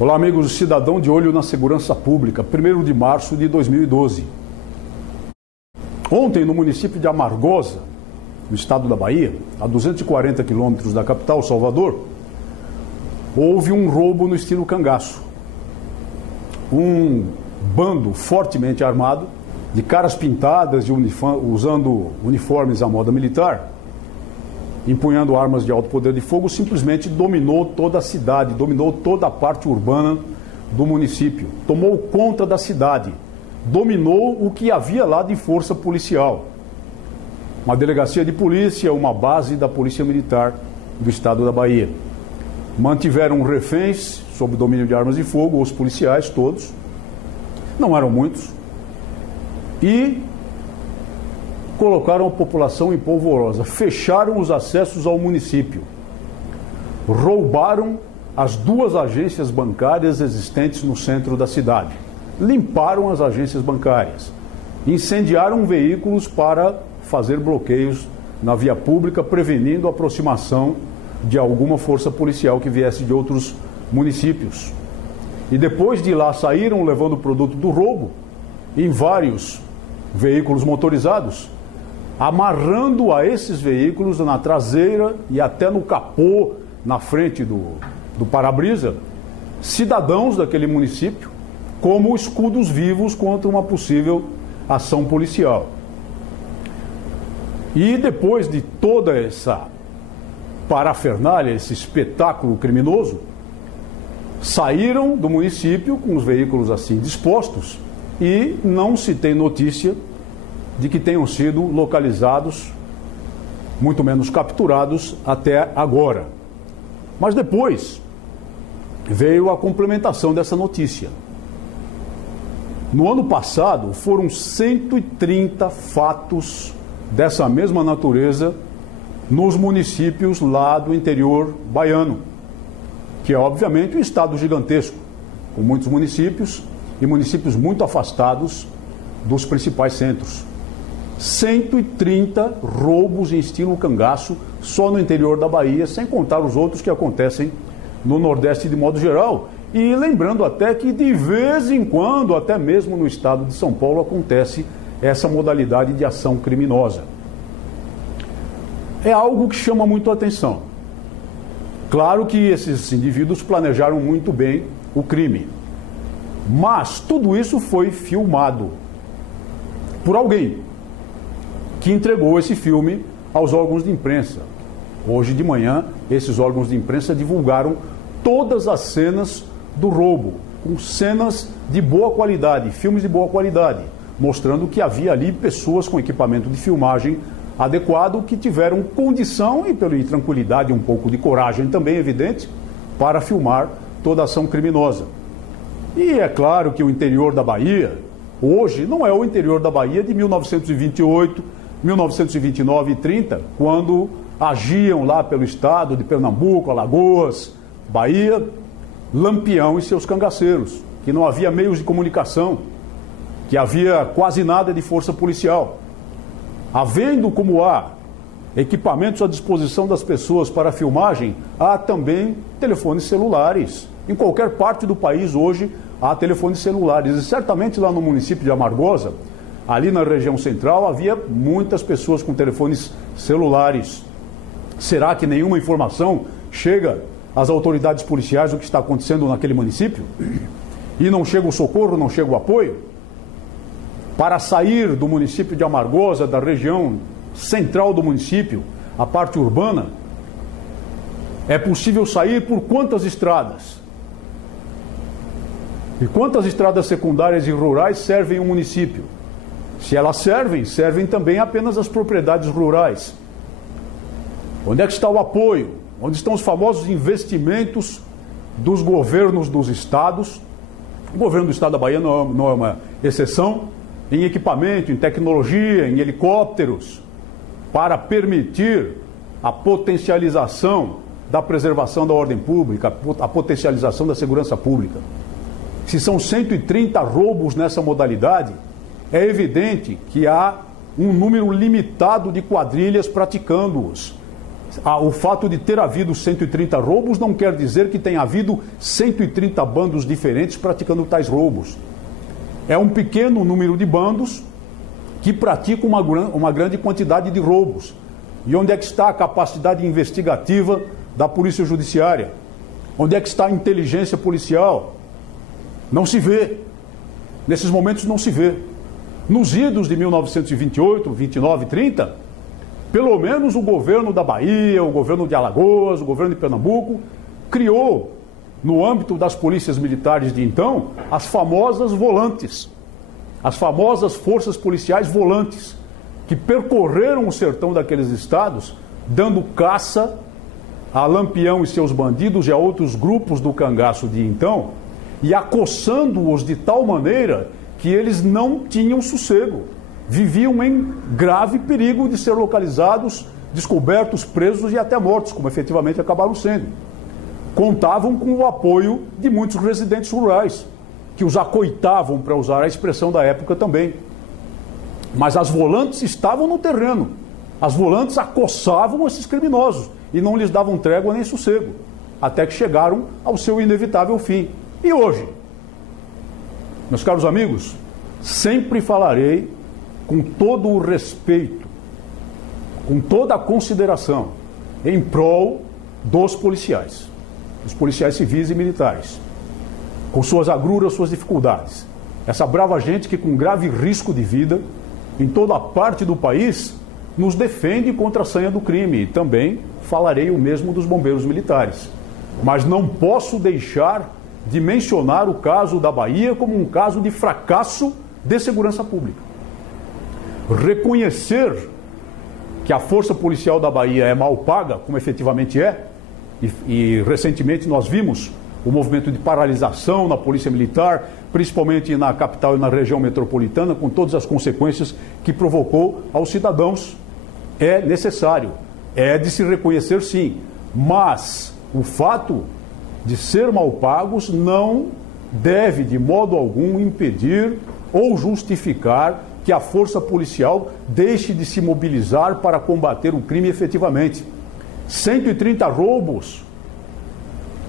Olá, amigos, cidadão de olho na segurança pública, 1º de março de 2012. Ontem, no município de Amargosa, no estado da Bahia, a 240 quilômetros da capital, Salvador, houve um roubo no estilo cangaço. Um bando fortemente armado, de caras pintadas, usando uniformes à moda militar, empunhando armas de alto poder de fogo, simplesmente dominou toda a cidade, dominou toda a parte urbana do município, tomou conta da cidade, dominou o que havia lá de força policial. Uma delegacia de polícia, uma base da Polícia Militar do estado da Bahia. Mantiveram reféns sob domínio de armas de fogo, os policiais todos, não eram muitos, e colocaram a população em polvorosa, fecharam os acessos ao município, roubaram as 2 agências bancárias existentes no centro da cidade, limparam as agências bancárias, incendiaram veículos para fazer bloqueios na via pública, prevenindo a aproximação de alguma força policial que viesse de outros municípios. E depois de lá saíram levando o produto do roubo em vários veículos motorizados, amarrando a esses veículos na traseira e até no capô, na frente do para-brisa, cidadãos daquele município, como escudos vivos contra uma possível ação policial. E depois de toda essa parafernália, esse espetáculo criminoso, saíram do município com os veículos assim dispostos e não se tem notícia de que tenham sido localizados, muito menos capturados até agora. Mas depois veio a complementação dessa notícia. No ano passado foram 130 fatos dessa mesma natureza nos municípios lá do interior baiano, que é obviamente um estado gigantesco, com muitos municípios e municípios muito afastados dos principais centros. 130 roubos em estilo cangaço só no interior da Bahia, sem contar os outros que acontecem no Nordeste de modo geral. E lembrando até que de vez em quando, até mesmo no estado de São Paulo, acontece essa modalidade de ação criminosa. É algo que chama muito a atenção. Claro que esses indivíduos planejaram muito bem o crime, mas tudo isso foi filmado por alguém que entregou esse filme aos órgãos de imprensa. Hoje de manhã, esses órgãos de imprensa divulgaram todas as cenas do roubo, com cenas de boa qualidade, filmes de boa qualidade, mostrando que havia ali pessoas com equipamento de filmagem adequado, que tiveram condição e tranquilidade, um pouco de coragem também evidente, para filmar toda a ação criminosa. E é claro que o interior da Bahia, hoje, não é o interior da Bahia de 1928, 1929 e 30, quando agiam lá pelo estado de Pernambuco, Alagoas, Bahia, Lampião e seus cangaceiros, que não havia meios de comunicação, que havia quase nada de força policial. Havendo como há equipamentos à disposição das pessoas para filmagem, há também telefones celulares. Em qualquer parte do país hoje há telefones celulares. E certamente lá no município de Amargosa, ali na região central, havia muitas pessoas com telefones celulares. Será que nenhuma informação chega às autoridades policiais do que está acontecendo naquele município? E não chega o socorro, não chega o apoio? Para sair do município de Amargosa, da região central do município, a parte urbana, é possível sair por quantas estradas? E quantas estradas secundárias e rurais servem o município? Se elas servem também apenas as propriedades rurais. Onde é que está o apoio? Onde estão os famosos investimentos dos governos dos estados? O governo do estado da Bahia não é uma exceção, em equipamento, em tecnologia, em helicópteros, para permitir a potencialização da preservação da ordem pública, a potencialização da segurança pública. Se são 130 roubos nessa modalidade, é evidente que há um número limitado de quadrilhas praticando-os. O fato de ter havido 130 roubos não quer dizer que tenha havido 130 bandos diferentes praticando tais roubos. É um pequeno número de bandos que praticam uma grande quantidade de roubos. E onde é que está a capacidade investigativa da Polícia Judiciária? Onde é que está a inteligência policial? Não se vê. Nesses momentos não se vê. Nos idos de 1928, 29 e 30, pelo menos o governo da Bahia, o governo de Alagoas, o governo de Pernambuco, criou, no âmbito das polícias militares de então, as famosas volantes, as famosas forças policiais volantes, que percorreram o sertão daqueles estados, dando caça a Lampião e seus bandidos e a outros grupos do cangaço de então, e acossando-os de tal maneira que eles não tinham sossego. Viviam em grave perigo de ser localizados, descobertos, presos e até mortos, como efetivamente acabaram sendo. Contavam com o apoio de muitos residentes rurais, que os acoitavam, para usar a expressão da época também. Mas as volantes estavam no terreno. As volantes acossavam esses criminosos e não lhes davam trégua nem sossego, até que chegaram ao seu inevitável fim. E hoje, meus caros amigos, sempre falarei com todo o respeito, com toda a consideração, em prol dos policiais civis e militares, com suas agruras, suas dificuldades. Essa brava gente que, com grave risco de vida, em toda a parte do país, nos defende contra a sanha do crime. E também falarei o mesmo dos bombeiros militares. Mas não posso deixar de mencionar o caso da Bahia como um caso de fracasso de segurança pública. Reconhecer que a força policial da Bahia é mal paga, como efetivamente é, e recentemente nós vimos o movimento de paralisação na Polícia Militar, principalmente na capital e na região metropolitana, com todas as consequências que provocou aos cidadãos. É necessário, é de se reconhecer sim, mas o fato de ser mal pagos não deve de modo algum impedir ou justificar que a força policial deixe de se mobilizar para combater o crime efetivamente. 130 roubos.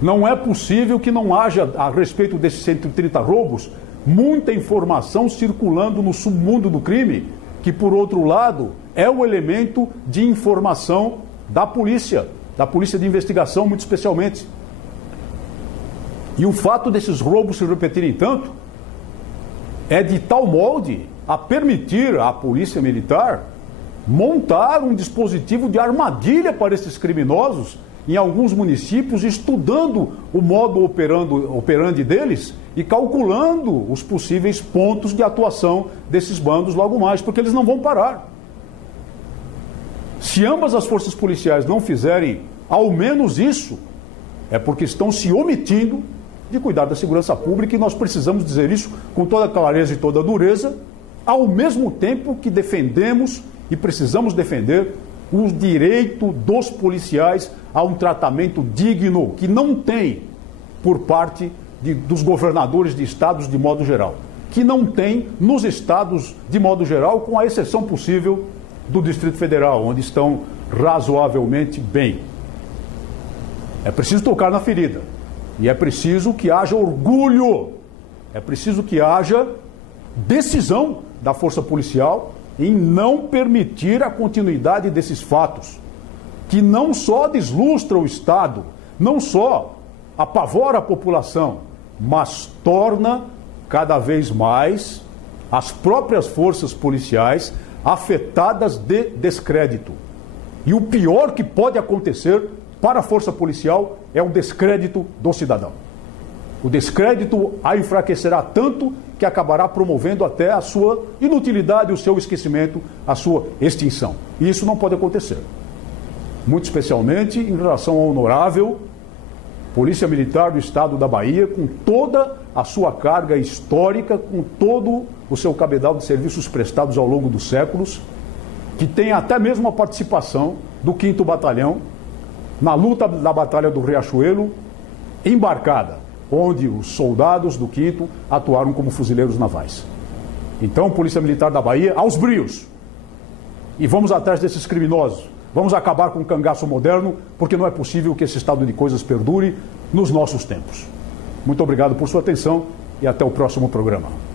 Não é possível que não haja, a respeito desses 130 roubos, muita informação circulando no submundo do crime, que, por outro lado, é o elemento de informação da polícia de investigação, muito especialmente. E o fato desses roubos se repetirem tanto é de tal molde a permitir à Polícia Militar montar um dispositivo de armadilha para esses criminosos em alguns municípios, estudando o modo operandi deles e calculando os possíveis pontos de atuação desses bandos logo mais, porque eles não vão parar. Se ambas as forças policiais não fizerem ao menos isso, é porque estão se omitindo de cuidar da segurança pública, e nós precisamos dizer isso com toda a clareza e toda a dureza, ao mesmo tempo que defendemos e precisamos defender o direito dos policiais a um tratamento digno, que não tem por parte dos governadores de estados de modo geral, que não tem nos estados de modo geral, com a exceção possível do Distrito Federal, onde estão razoavelmente bem. É preciso tocar na ferida, e é preciso que haja orgulho, é preciso que haja decisão da força policial em não permitir a continuidade desses fatos, que não só deslustra o Estado, não só apavora a população, mas torna cada vez mais as próprias forças policiais afetadas de descrédito. E o pior que pode acontecer para a força policial é o descrédito do cidadão. O descrédito a enfraquecerá tanto que acabará promovendo até a sua inutilidade, o seu esquecimento, a sua extinção. E isso não pode acontecer. Muito especialmente em relação ao honorável Polícia Militar do Estado da Bahia, com toda a sua carga histórica, com todo o seu cabedal de serviços prestados ao longo dos séculos, que tem até mesmo a participação do 5º Batalhão na luta da Batalha do Riachuelo, embarcada, onde os soldados do 5º atuaram como fuzileiros navais. Então, Polícia Militar da Bahia, aos brios. E vamos atrás desses criminosos. Vamos acabar com o cangaço moderno, porque não é possível que esse estado de coisas perdure nos nossos tempos. Muito obrigado por sua atenção e até o próximo programa.